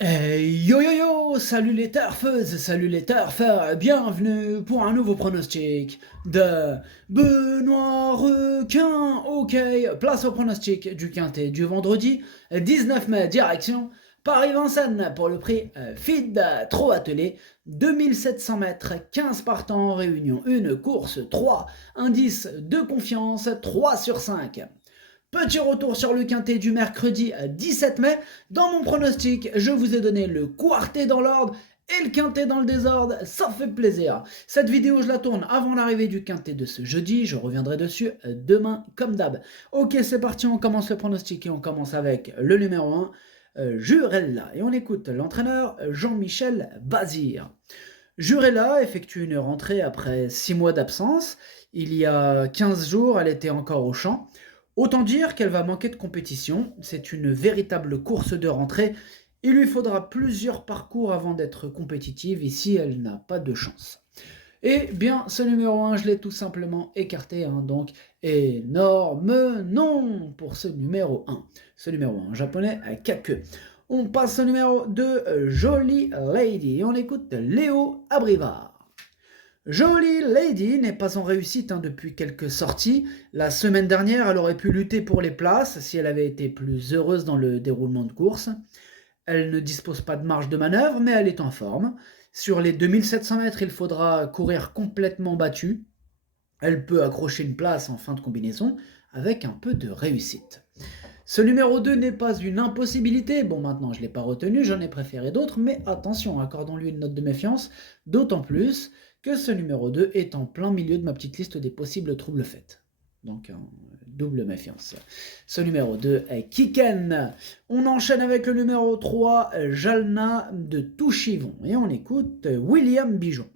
Yo yo yo, salut les turfeuses, salut les turfeurs, bienvenue pour un nouveau pronostic de Benoît Requin. Ok, place au pronostic du quintet du vendredi 19 mai, direction Paris-Vincennes pour le prix FID Trop Attelé, 2700 mètres, 15 partants en réunion, une course 3, indice de confiance 3 sur 5. Petit retour sur le quintet du mercredi 17 mai. Dans mon pronostic, je vous ai donné le quartet dans l'ordre et le quintet dans le désordre, ça fait plaisir. Cette vidéo, je la tourne avant l'arrivée du quintet de ce jeudi, je reviendrai dessus demain comme d'hab. Ok, c'est parti, on commence le pronostic et on commence avec le numéro 1, Jurella. Et on écoute l'entraîneur Jean-Michel Bazir. Jurella effectue une rentrée après 6 mois d'absence. Il y a 15 jours, elle était encore au champ. Autant dire qu'elle va manquer de compétition, c'est une véritable course de rentrée, il lui faudra plusieurs parcours avant d'être compétitive, ici elle n'a pas de chance. Et bien ce numéro 1, je l'ai tout simplement écarté, donc énorme non pour ce numéro 1. Ce numéro 1 japonais à Kaku. On passe au numéro 2, Jolie Lady, et on écoute Léo Abrivard. Jolie Lady n'est pas en réussite depuis quelques sorties. La semaine dernière, elle aurait pu lutter pour les places si elle avait été plus heureuse dans le déroulement de course. Elle ne dispose pas de marge de manœuvre, mais elle est en forme. Sur les 2700 mètres, il faudra courir complètement battue. Elle peut accrocher une place en fin de combinaison avec un peu de réussite. Ce numéro 2 n'est pas une impossibilité. Bon, maintenant, je ne l'ai pas retenu, j'en ai préféré d'autres, mais attention, accordons-lui une note de méfiance, d'autant plus que ce numéro 2 est en plein milieu de ma petite liste des possibles troubles faits. Donc, double méfiance. Ce numéro 2 est Kiken. On enchaîne avec le numéro 3, Jalna de Touchivon. Et on écoute William Bijon.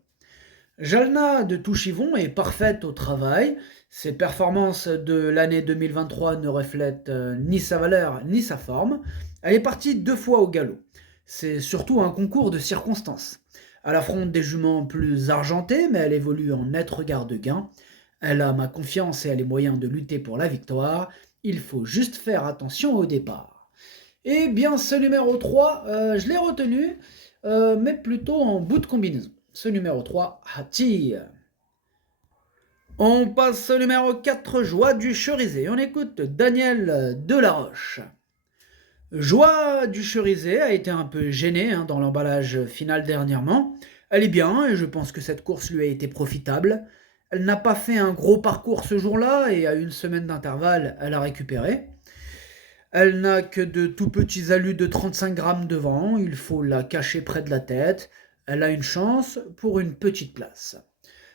Jalna de Touchivon est parfaite au travail. Ses performances de l'année 2023 ne reflètent ni sa valeur ni sa forme. Elle est partie 2 fois au galop. C'est surtout un concours de circonstances. Elle affronte des juments plus argentés, mais elle évolue en net regard de gain. Elle a ma confiance et a les moyens de lutter pour la victoire. Il faut juste faire attention au départ. Et bien ce numéro 3, je l'ai retenu, mais plutôt en bout de combinaison. Ce numéro 3, Hati. On passe au numéro 4, Joie du Cherizé. On écoute Daniel Delaroche. Joie du Cherizé a été un peu gênée dans l'emballage final dernièrement. Elle est bien et je pense que cette course lui a été profitable. Elle n'a pas fait un gros parcours ce jour-là et à une semaine d'intervalle, elle a récupéré. Elle n'a que de tout petits alus de 35 grammes devant, il faut la cacher près de la tête. Elle a une chance pour une petite place.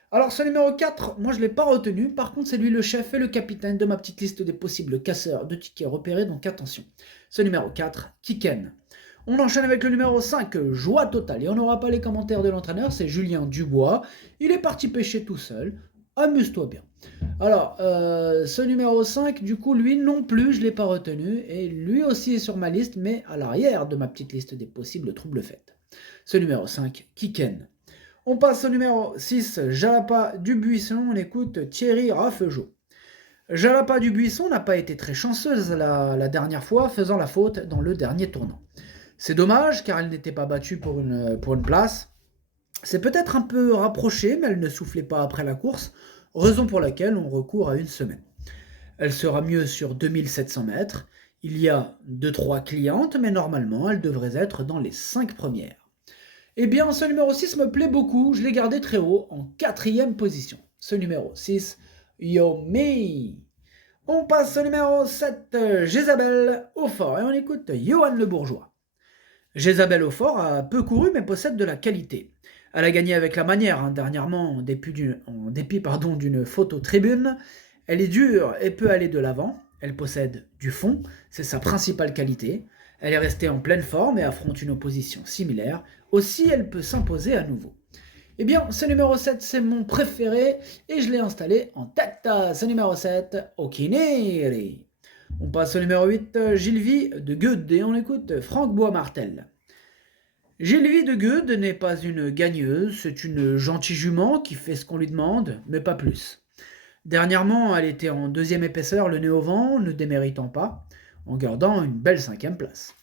Alors ce numéro 4, moi je ne l'ai pas retenu, par contre c'est lui le chef et le capitaine de ma petite liste des possibles casseurs de tickets repérés, donc attention. Ce numéro 4, Kiken. On enchaîne avec le numéro 5, Joie Totale, et on n'aura pas les commentaires de l'entraîneur, c'est Julien Dubois, il est parti pêcher tout seul, amuse-toi bien. Alors, ce numéro 5, du coup, lui non plus, je ne l'ai pas retenu, et lui aussi est sur ma liste, mais à l'arrière de ma petite liste des possibles troubles faits. Ce numéro 5, Kiken. On passe au numéro 6, Jalapa du Buisson, on écoute Thierry Raffegeot. Jalapa du Buisson n'a pas été très chanceuse la dernière fois, faisant la faute dans le dernier tournant. C'est dommage, car elle n'était pas battue pour une place. C'est peut-être un peu rapproché, mais elle ne soufflait pas après la course, raison pour laquelle on recourt à une semaine. Elle sera mieux sur 2700 mètres. Il y a 2-3 clientes, mais normalement, elle devrait être dans les 5 premières. Eh bien, ce numéro 6 me plaît beaucoup, je l'ai gardé très haut, en 4e position. Ce numéro 6, Yo Me. On passe au numéro 7, Jézabel Aufort, et on écoute Johan Le Bourgeois. Jézabel Aufort a peu couru, mais possède de la qualité. Elle a gagné avec la manière, dernièrement, en dépit d'une photo tribune. Elle est dure et peut aller de l'avant. Elle possède du fond, c'est sa principale qualité. Elle est restée en pleine forme et affronte une opposition similaire. Aussi, elle peut s'imposer à nouveau. Eh bien, ce numéro 7, c'est mon préféré et je l'ai installé en tête. Ce numéro 7, Okineri. On passe au numéro 8, Gilles de Gude, et on écoute Franck Bois-Martel. Gilles de Gude n'est pas une gagneuse, c'est une gentille jument qui fait ce qu'on lui demande, mais pas plus. Dernièrement, elle était en 2e épaisseur, le nez au vent, ne déméritant pas, en gardant une belle 5e place.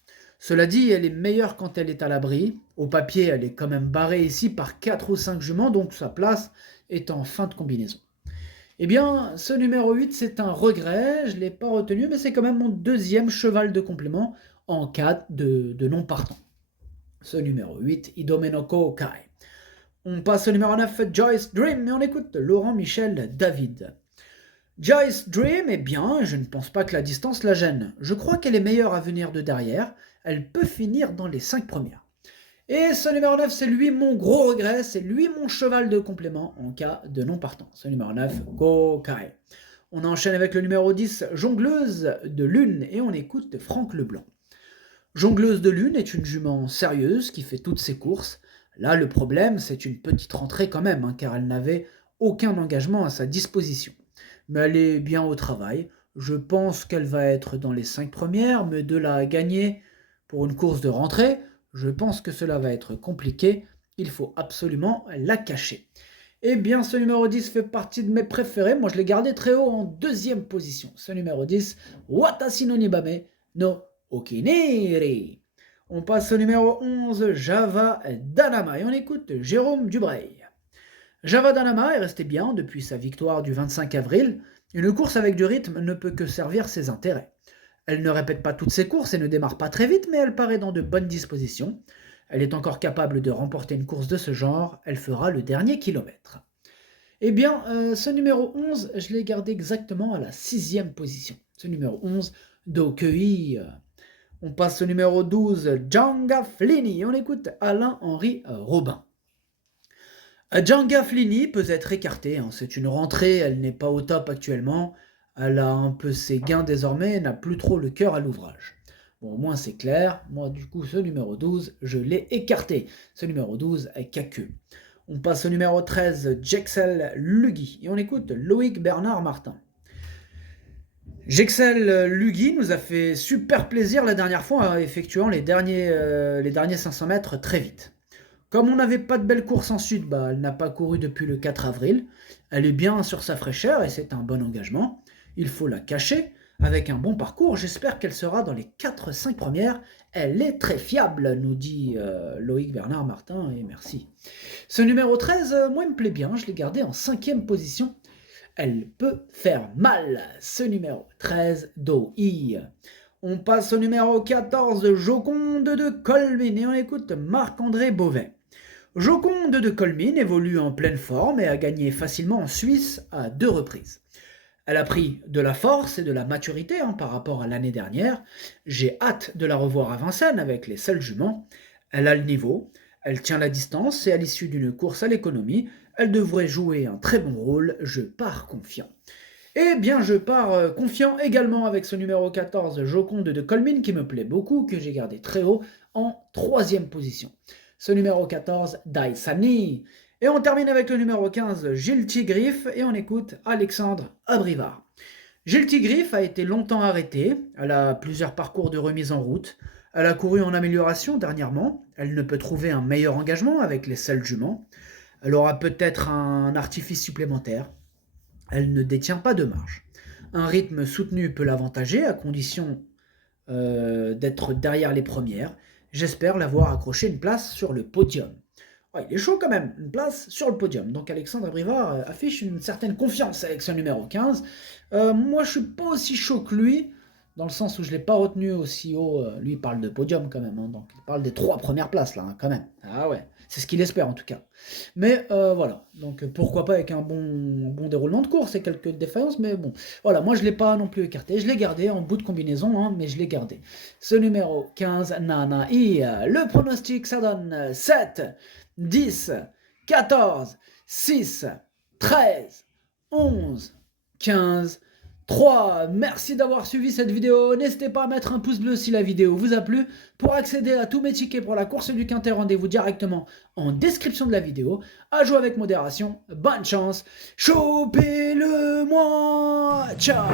Cela dit, elle est meilleure quand elle est à l'abri. Au papier, elle est quand même barrée ici par 4 ou 5 juments, donc sa place est en fin de combinaison. Eh bien, ce numéro 8, c'est un regret, je ne l'ai pas retenu, mais c'est quand même mon deuxième cheval de complément en cas de non partant. Ce numéro 8, Idomenoko Kai. On passe au numéro 9, Joyce Dream, et on écoute Laurent Michel David. Joyce Dream est bien, et je ne pense pas que la distance la gêne. Je crois qu'elle est meilleure à venir de derrière, elle peut finir dans les 5 premières. Et ce numéro 9, c'est lui mon gros regret, c'est lui mon cheval de complément en cas de non partant. Ce numéro 9, Gokai. On enchaîne avec le numéro 10, Jongleuse de Lune, et on écoute Franck Leblanc. Jongleuse de Lune est une jument sérieuse qui fait toutes ses courses. Là, le problème, c'est une petite rentrée quand même, car elle n'avait aucun engagement à sa disposition. Mais elle est bien au travail. Je pense qu'elle va être dans les 5 premières, mais de la gagner pour une course de rentrée, je pense que cela va être compliqué. Il faut absolument la cacher. Eh bien, ce numéro 10 fait partie de mes préférés. Moi, je l'ai gardé très haut en deuxième position. Ce numéro 10, Watashi no Nibame no Okiniri. On passe au numéro 11, Java Danama. Et on écoute Jérôme Dubreuil. Java Danama est resté bien depuis sa victoire du 25 avril. Une course avec du rythme ne peut que servir ses intérêts. Elle ne répète pas toutes ses courses et ne démarre pas très vite, mais elle paraît dans de bonnes dispositions. Elle est encore capable de remporter une course de ce genre, elle fera le dernier kilomètre. Eh bien, ce numéro 11, je l'ai gardé exactement à la 6e position. Ce numéro 11, Dokei. On passe au numéro 12, Djanga Flini, on écoute Alain-Henri Robin. Djanga Flini peut être écartée, c'est une rentrée, elle n'est pas au top actuellement. Elle a un peu ses gains désormais et n'a plus trop le cœur à l'ouvrage. Bon, au moins c'est clair. Moi, du coup, ce numéro 12, je l'ai écarté. Ce numéro 12 est queue. On passe au numéro 13, Jexel Lugui. Et on écoute Loïc Bernard Martin. Jexel Lugui nous a fait super plaisir la dernière fois en effectuant les derniers 500 mètres très vite. Comme on n'avait pas de belle course en sud, elle n'a pas couru depuis le 4 avril. Elle est bien sur sa fraîcheur et c'est un bon engagement. Il faut la cacher. Avec un bon parcours, j'espère qu'elle sera dans les 4-5 premières. Elle est très fiable, nous dit Loïc Bernard Martin, et merci. Ce numéro 13, moi, il me plaît bien. Je l'ai gardé en 5e position. Elle peut faire mal. Ce numéro 13, Doi. On passe au numéro 14, Joconde de Colmine, et on écoute Marc-André Beauvais. Joconde de Colmine évolue en pleine forme et a gagné facilement en Suisse à 2 reprises. Elle a pris de la force et de la maturité par rapport à l'année dernière. J'ai hâte de la revoir à Vincennes avec les seuls juments. Elle a le niveau, elle tient la distance et à l'issue d'une course à l'économie, elle devrait jouer un très bon rôle. Je pars confiant. Eh bien, je pars confiant également avec ce numéro 14, Joconde de Colmine, qui me plaît beaucoup, que j'ai gardé très haut en 3e position. Ce numéro 14, Daisani. Et on termine avec le numéro 15, Gilles Tigrif, et on écoute Alexandre Abrivard. Gilles Tigrif a été longtemps arrêtée, elle a plusieurs parcours de remise en route, elle a couru en amélioration dernièrement, elle ne peut trouver un meilleur engagement avec les seuls juments, elle aura peut-être un artifice supplémentaire, elle ne détient pas de marge. Un rythme soutenu peut l'avantager à condition d'être derrière les premières. J'espère l'avoir accroché une place sur le podium. Ouais, il est chaud quand même, une place sur le podium. Donc Alexandre Abrivard affiche une certaine confiance avec son numéro 15. Moi, je suis pas aussi chaud que lui, dans le sens où je ne l'ai pas retenu aussi haut. Lui, il parle de podium quand même, donc il parle des 3 premières places là, quand même. Ah ouais, c'est ce qu'il espère en tout cas. Mais voilà, donc pourquoi pas avec un bon déroulement de course et quelques défaillances, mais bon. Voilà, moi je ne l'ai pas non plus écarté, je l'ai gardé en bout de combinaison, mais je l'ai gardé. Ce numéro 15, Nanaï, le pronostic ça donne 7, 10, 14, 6, 13, 11, 15, 3. Merci d'avoir suivi cette vidéo. N'hésitez pas à mettre un pouce bleu si la vidéo vous a plu. Pour accéder à tous mes tickets pour la course du Quintet, rendez-vous directement en description de la vidéo. À jouer avec modération. Bonne chance. Chopez-le-moi. Ciao.